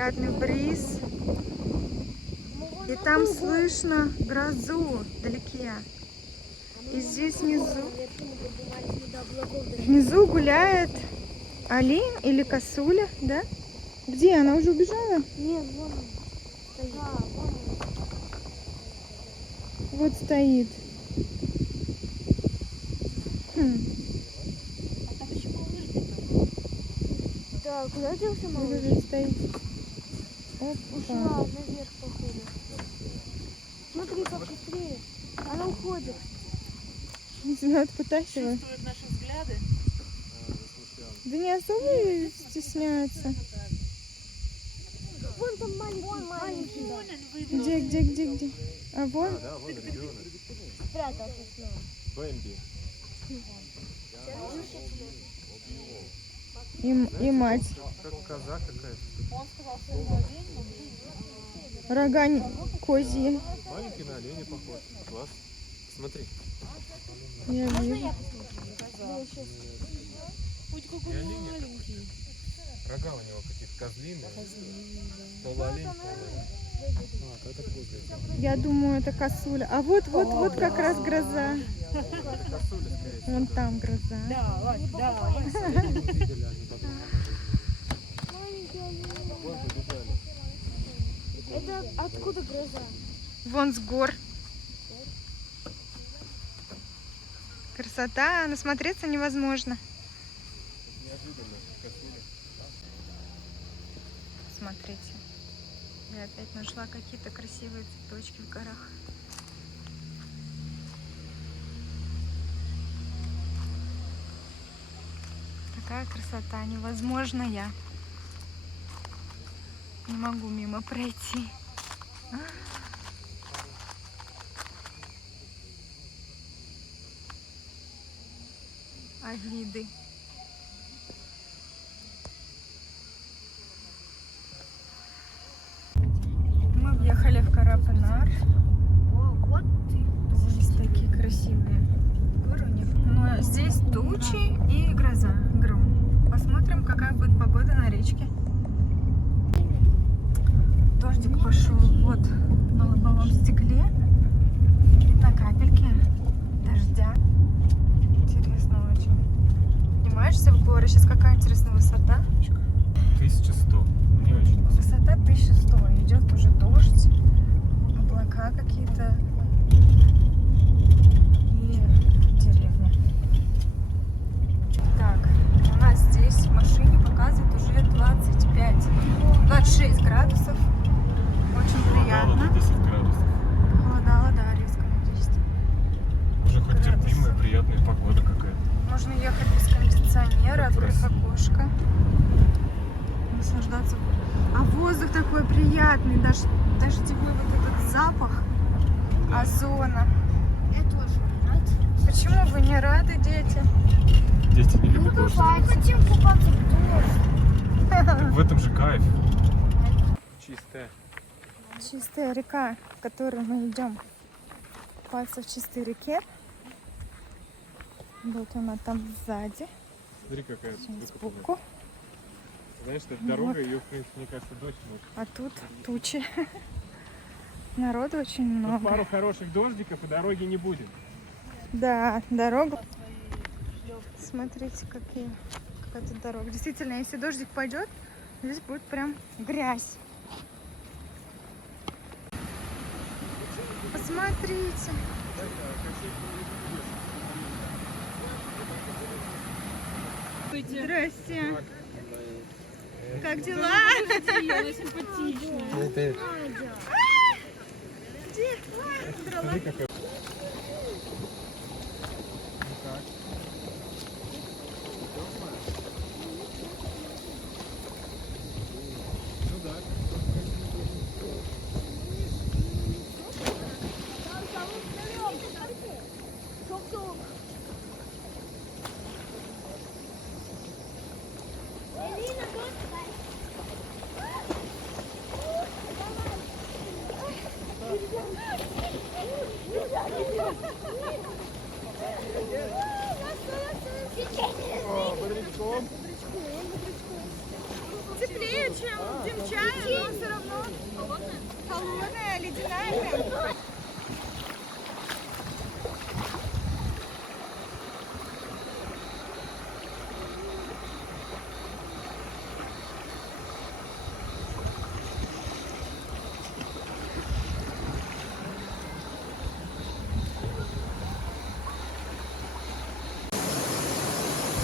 приятный бриз. И там слышно грозу вдалеке. И здесь внизу гуляет олень или косуля, да? Где? Она уже убежала? Нет, вон. Вот стоит. Да, куда делся малыш? Уже стоит. Ушла наверх, походу. Смотри, как быстрее. Она уходит. Не знаю, потащила. Чувствует наши взгляды. Да не особо стесняется. Вон там маленький. Где? А вон? Да, вон ребенок. Спрятался снова. Бэмби. И мать. Как коза какая-то. Он сказал, что это олень. Рога козьи. Маленький на оленя похож. Класс. Смотри. Я вижу. Ой, какой маленький. Рога у него какие-то козлиные. Полуолень, Я думаю, это косуля. А вот как раз гроза. Вон там гроза. Да, Вась, да. Это откуда гроза? Вон с гор. Красота, насмотреться невозможно. Смотрите, я опять нашла какие-то красивые цветочки в горах. Такая красота невозможная. Не могу мимо пройти. А виды. Мы въехали в Карапанар. О, вот ты. Здесь такие красивые горы у них. Но здесь тучи и гроза, гром. Посмотрим, какая будет погода на речке. Дождик пошел вот на лобовом стекле. Видно капельки дождя. Интересно очень. Поднимаешься в горы. Сейчас какая интересная высота. 1100. Не очень. Высота 1100. Идет уже дождь. Облака какие-то. И деревня. Так, у нас здесь в машине показывает уже 26 градусов. Очень приятно. 10 градусов. Похолодало, да, резко на 10. Уже хоть терпимая, приятная погода какая-то. Можно ехать без кондиционера, открыть окошко. Наслаждаться. А воздух такой приятный, даже дождевой вот этот запах озона. Я тоже рад. Почему вы не рады, дети? Дети не любят дождь. Хотим купаться в дождь. В этом же кайф. Чистая. Чистая река, в которую мы идем. Купаться в чистой реке. Вот она там сзади, Смотри, какая выкопанная. сбоку. Знаешь, это дорога, ее, в принципе, мне кажется, дождь может. А тут тучи. Народу очень много. Пару хороших дождиков и дороги не будет. Да, дорогу. Смотрите, какая тут дорога. Действительно, если дождик пойдет, здесь будет прям грязь. Посмотрите. Здрасте. Как дела? Она симпатичная. Где? Смотри, какая. ледяная, но все равно. Холодная, ледяная прям.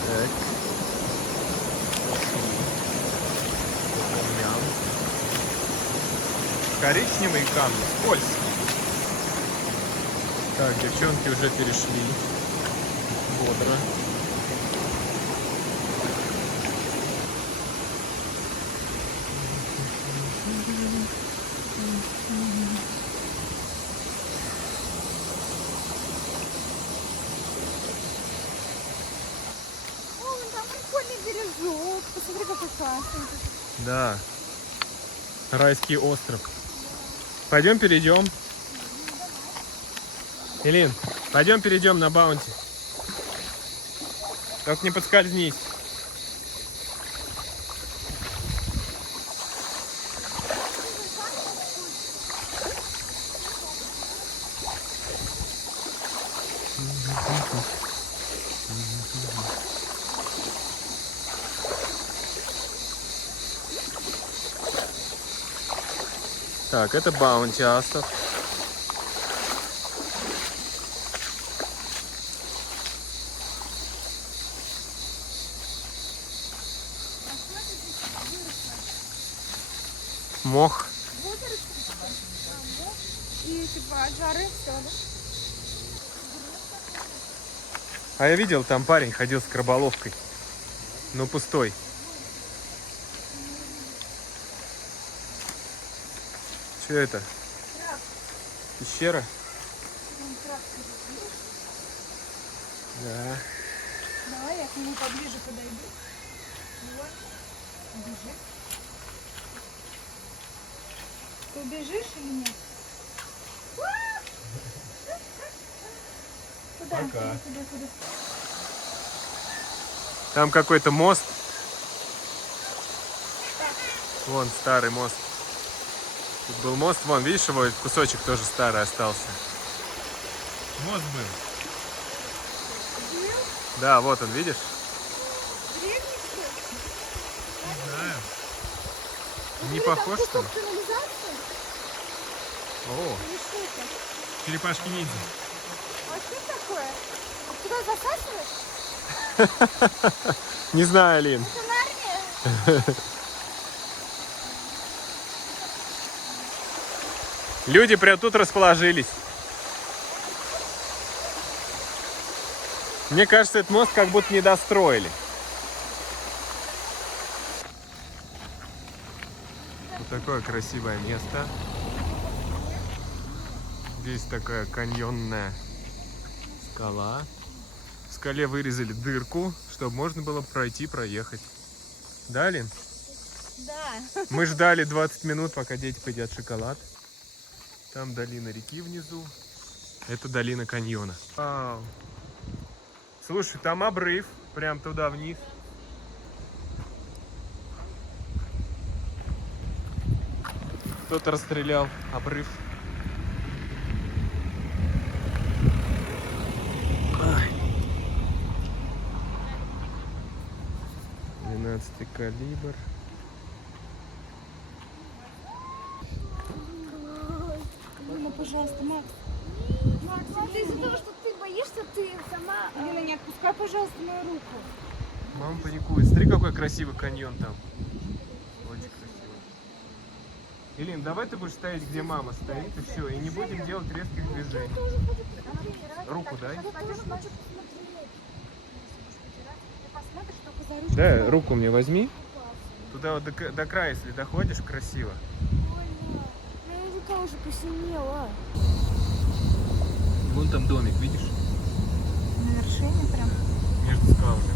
Так. Коричневые камни, скользкие. Так, девчонки уже перешли. Бодро. О, там прикольный бережок. Посмотри, какой классный. Да. Райский остров. Пойдем перейдем. Илин, пойдем перейдем на баунти. Только не подскользнись. Так, это баунти остров. Мох. И типа от жары все, да? А я видел, там парень ходил с краболовкой. Но пустой. Что это? Пещера? Да. Давай я к нему поближе подойду. Вот. Бежи. Ты убежишь или нет? Куда? Пока. Куда? Там какой-то мост. Вон старый мост. Тут был мост, вон, видишь, его кусочек тоже старый остался. Мост был. Да, вот он, видишь? Древний, что ли? Не знаю. Не Смотри, похож, там что ли? кусок канализации. О, Или что это? черепашки-ниндзя. А что такое? Туда засасываешь? Не знаю, Лин. Это Нарния? Люди прям тут расположились. Мне кажется, этот мост как будто не достроили. Вот такое красивое место. Здесь такая каньонная скала. В скале вырезали дырку, чтобы можно было пройти, проехать. Да, Лин? Да. Мы ждали 20 минут, пока дети поедят шоколад. Там долина реки внизу. Это долина каньона. Вау. Слушай, там обрыв. Прям туда вниз. Кто-то расстрелял обрыв. 12-й калибр. Ну, пожалуйста, Макс. Макс, ты из-за того, что ты боишься, ты сама... Лена, не отпускай, пожалуйста, мою руку. Мама паникует. Смотри, какой красивый каньон там. Очень красиво. Илин, давай ты будешь стоять, где мама стоит, и все. И не будем делать резких движений. Руку дай. Да, руку мне возьми. Туда вот до края, если доходишь, красиво. Моя рука уже посинела. Вон там домик, видишь? На вершине прям. Между скалами.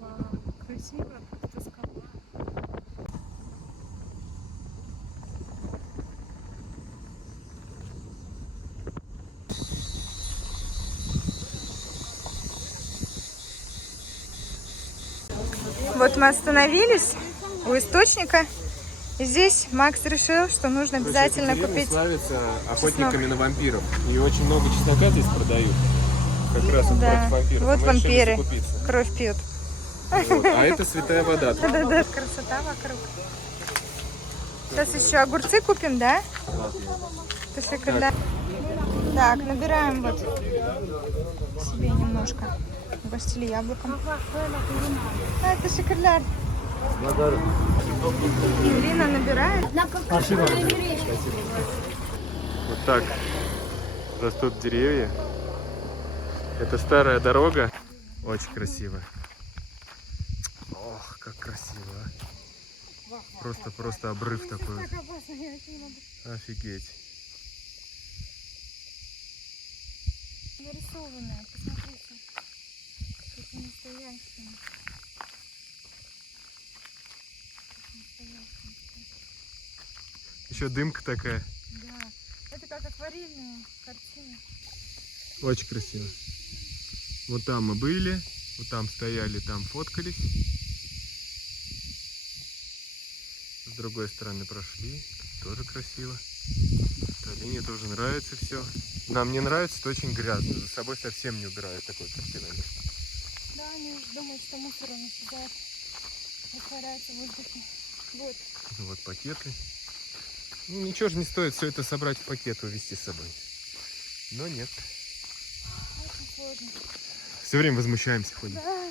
Вау, красиво. Это скала. вот мы остановились у источника. И здесь Макс решил, что нужно обязательно купить. Славится охотниками на вампиров. И очень много чеснока здесь продают. Как раз вот Да. против вампиров. Вот Мы решили вампиры. закупиться. Кровь пьют. Вот. А это святая вода. Да-да-да, красота вокруг. Сейчас еще огурцы купим, да? Пошли когда. Так, набираем вот себе немножко. Угостили яблоком. А, это шоколад. Лина набирает. Вот так растут деревья. Это старая дорога. Очень красиво. Ох, как красиво. А. Просто обрыв такой. Офигеть. Нарисованная, посмотрите. Это настоящее. Еще дымка такая. Да. Это как акварельные картины. Очень красиво. Вот там мы были, вот там стояли, там фоткались. С другой стороны прошли, тут тоже красиво. Алине тоже нравится все. Нам не нравится, это очень грязно. За собой совсем не убирают такое красивое место. Да, они думают, что мусор он исчезает, растворяется в воздухе. Вот. Вот пакеты. Ну, ничего же не стоит все это собрать в пакет и увезти с собой. Но нет. Очень сложно. Все время возмущаемся, ходим. Да.